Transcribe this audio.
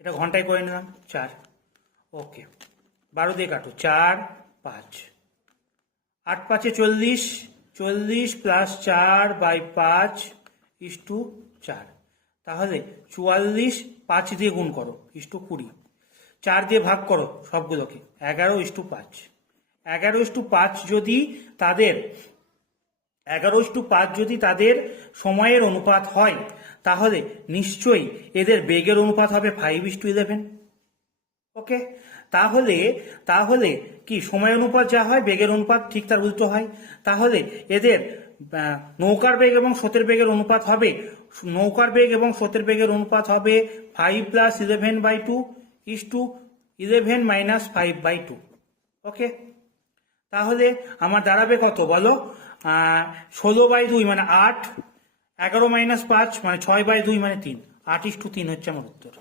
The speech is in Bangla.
এটা ঘন্টায় করে নিলাম 4। ওকে, 12 দিয়ে কাটো, 4 5, 8 5 40, 40 প্লাস 4/5:4, তাহলে 44 5 দিয়ে গুণ করো /20, 4 দিয়ে ভাগ করো সবগুলোকে, 11:5। 11:5 যদি তাদের 11:5 যদি তাদের সময়ের অনুপাত হয়, তাহলে নিশ্চয়ই এদের বেগের অনুপাত হবে 5:11। ওকে, তাহলে তাহলে কি সময় অনুপাত যা হয় বেগের অনুপাত ঠিক তার উল্টো হয়। তাহলে এদের নৌকার বেগ এবং স্রোতের বেগের অনুপাত হবে, নৌকার বেগ এবং স্রোতের বেগের অনুপাত হবে 5 + 11/2 11 - 5/2। ওকে, তাহলে আমার দাঁড়াবে কত বলো? 16/2 মানে 8, 11 - 5 মানে 6/2 মানে 3, 8:3 হচ্ছে আমার উত্তর।